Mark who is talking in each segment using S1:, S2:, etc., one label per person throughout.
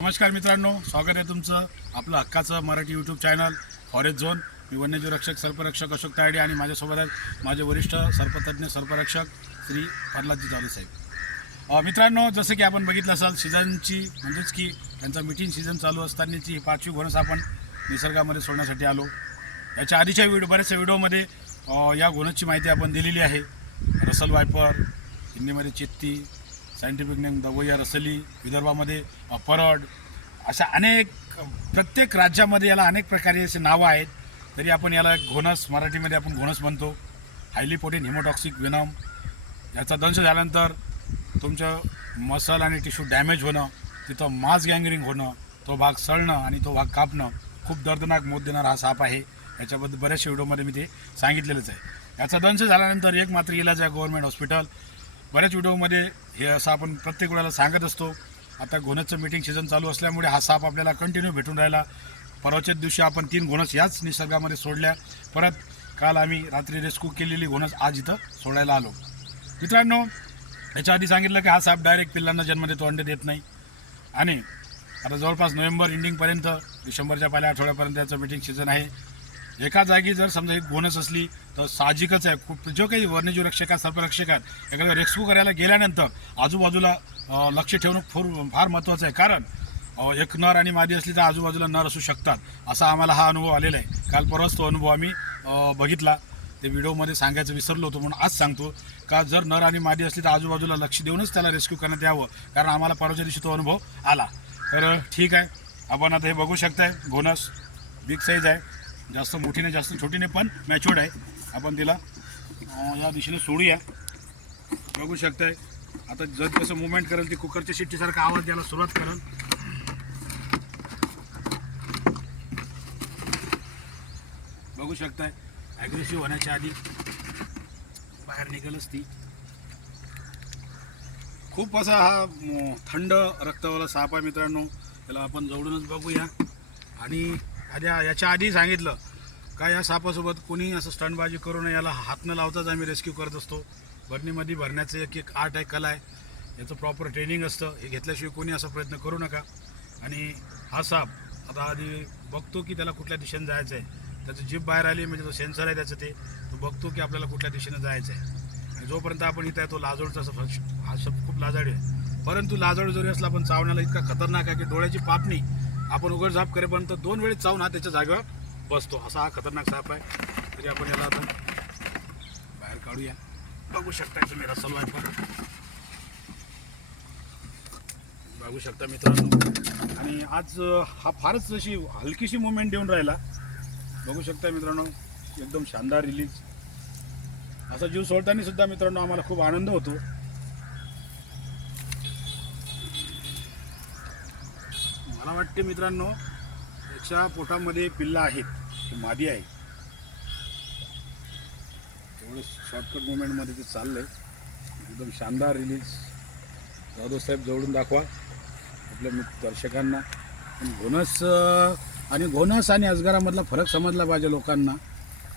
S1: नमस्कार मित्रांनो स्वागत आहे तुमचं आपलं हक्काचं Marathi YouTube channel forest zone मी वन्यजीव रक्षक सर्परक्षक अशोक तायडे आणि माझ्यासोबत आहेत माझे वरिष्ठ सर्पतज्ञ सर्परक्षक श्री प्रल्हादजी जाधव साहेब. मित्रांनो जसं की आपण बघितलं असाल सीझनची म्हणजेच की त्यांचा मिटिंग सीझन चालू असतानाची ही पाचवी घोणस आपण निसर्गामध्ये सोडण्यासाठी आलो. याच्या आधीच्या व्हिडिओ बऱ्याचशा व्हिडिओमध्ये या घोणसची माहिती आपण दिलेली आहे. रसल वायपर हिंदीमध्ये चित्ती सायंटिफिक नेम दवैया रसली विदर्भामध्ये परड अशा अनेक प्रत्येक राज्यामध्ये याला अनेक प्रकारे असे नावं आहेत. तरी आपण याला एक घोणस मराठीमध्ये आपण घोणस म्हणतो. हायली पोटेन हिमोटॉक्सिक विनम याचा दंश झाल्यानंतर तुमचं मसल आणि टिश्यू डॅमेज होणं तिथं मास गँगरिंग होणं तो भाग सळणं आणि तो भाग कापणं खूप दर्दनाक मोत देणारा हा साप आहे. याच्याबद्दल बऱ्याचशा व्हिडिओमध्ये मी ते सांगितलेलंच आहे. याचा दंश झाल्यानंतर एक मात्र इलाज आहे गव्हर्नमेंट हॉस्पिटल. बऱ्याच व्हिडिओमध्ये हे असं आपण प्रत्येक वेळेला सांगत असतो. आता घोणसचं मीटिंग सीझन चालू असल्यामुळे हा साप आपल्याला कंटिन्यू भेटून राहिला. परवाच्याच दिवशी आपण तीन घोणस याच निसर्गामध्ये सोडल्या. परत काल आम्ही रात्री रेस्क्यू केलेली घोणस आज इथं सोडायला आलो. मित्रांनो याच्या आधी सांगितलं की हा साप डायरेक्ट पिल्लांना जन्म देतो अंडे देत नाही. आणि आता जवळपास नोव्हेंबर एंडिंगपर्यंत डिसेंबरच्या पहिल्या आठवड्यापर्यंत याचं मीटिंग सीझन आहे. एका जागी जर समजा एक बोनस असली तर साहजिकच आहे. खूप जो काही वन्यजीव रक्षक आहेत सर्परक्षक आहेत एखाद्या रेस्क्यू करायला गेल्यानंतर आजूबाजूला लक्ष ठेवणं फार फार महत्त्वाचं आहे. कारण एक नर आणि मादी असली तर आजूबाजूला नर असू शकतात. असा आम्हाला हा अनुभव आलेला आहे. काल परवाच तो अनुभव आम्ही बघितला. ते व्हिडिओमध्ये सांगायचं विसरलो होतो म्हणून आज सांगतो. का जर नर आणि मादी असली तर आजूबाजूला लक्ष देऊनच त्याला रेस्क्यू करण्यात यावं. कारण आम्हाला परवाच्या दिवशी तो अनुभव आला. तर ठीक आहे. आपण आता हे बघू शकताय. बोनस बिग साईज आहे. जास्त मोठीने जास्त छोटीने पण मॅच्युअर्ड आहे. आपण तिला या दिशेने सोडूया. बघू शकताय. आता जर कसं मुवमेंट करेल ती कुकरच्या शिट्टीसारखा आवाज द्यायला सुरुवात करेल. बघू शकताय. ॲग्रेसिव्ह होण्याच्या आधी बाहेर निघेलच ती. खूप असा हा थंड रक्तावाला साप आहे मित्रांनो. त्याला आपण जवळूनच बघूया. आणि आद्या याच्या आधी सांगितलं का या सापासोबत कोणी असं स्टंटबाजी करू नये याला हात न लावताच आम्ही रेस्क्यू करत असतो. भरणीमध्ये भरण्याचं एक एक आर्ट आहे कला आहे. याचं प्रॉपर ट्रेनिंग असतं. हे घेतल्याशिवाय कोणी असा प्रयत्न करू नका. आणि हा साप आता आधी बघतो की त्याला कुठल्या दिशेने जायचं आहे. त्याचं जीप बाहेर आली म्हणजे तो सेन्सर आहे त्याचं ते तो बघतो की आपल्याला कुठल्या दिशेने जायचं आहे. आणि जोपर्यंत आपण इथं आहे तो लाजोडचा असं हा शब्द खूप लाजाडी आहे. परंतु लाजोड जरी असला पण चावण्याला इतका खतरनाक आहे की डोळ्याची पापणी आपण उघड झाप करेपर्यंत दोन वेळेस चावून हा त्याच्या जागेवर बसतो. असा हा खतरनाक साप आहे. तरी आपण याला आता बाहेर काढूया. बघू शकता तुम्ही रसल वायपर बघू शकता मित्रांनो. आणि आज हा फारच अशी हलकीशी मुवमेंट देऊन राहिला. बघू शकता मित्रांनो एकदम शानदार रिलीज असा जीव सोडताना सुद्धा मित्रांनो आम्हाला खूप आनंद होतो. मला वाटते मित्रांनो याच्या पोटामध्ये पिल्ला आहेत मादी आहे. एवढं शॉर्टकट मुवमेंटमध्ये ते चाललं आहे एकदम शानदार रिलीज जाधव साहेब जवळून दाखवा आपल्या दर्शकांना. पण घोनस आणि घोनस आणि अजगरामधला फरक समजला पाहिजे लोकांना.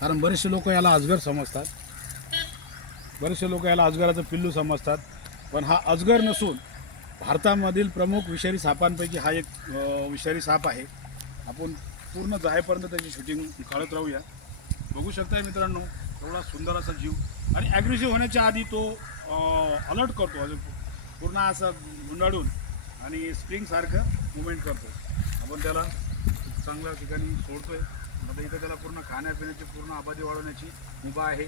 S1: कारण बरेचसे लोक याला अजगर समजतात. बरेचसे लोक याला अजगराचं पिल्लू समजतात. पण हा अजगर नसून भारतामधील प्रमुख विषारी सापांपैकी हा एक विषारी साप आहे. आपण पूर्ण जायपर्यंत त्याची शूटिंग काढत राहूया. बघू शकताय मित्रांनो एवढा सुंदर असा जीव. आणि ॲग्रेसिव्ह होण्याच्या आधी तो अलर्ट करतो पूर्ण असा गुंडाळून आणि स्प्रिंगसारखं मुवमेंट करतो. आपण त्याला चांगल्या ठिकाणी सोडतोय. आता इथं त्याला पूर्ण खाण्यापिण्याची पूर्ण आबादी वाढवण्याची मुभा आहे.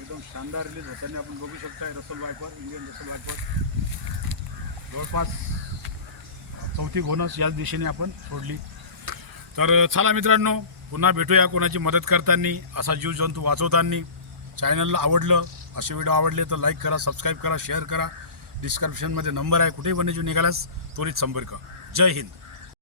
S1: एकदम शानदार रिलीज होताना आपण बघू शकताय. Russell viper Indian Russell viper जवळपास चौथी घोणस याच दिशेने आपण सोडली. तर चला मित्रांनो पुन्हा भेटूया कोणाची मदत करताना असा जीव जंतू वाचवताना. चॅनलला आवडलं असे व्हिडिओ आवडले तर लाईक करा सबस्क्राईब करा शेअर करा. डिस्क्रिप्शनमध्ये नंबर आहे कुठेही वन्यजीव निघाल्यास त्वरित संपर्क. जय हिंद.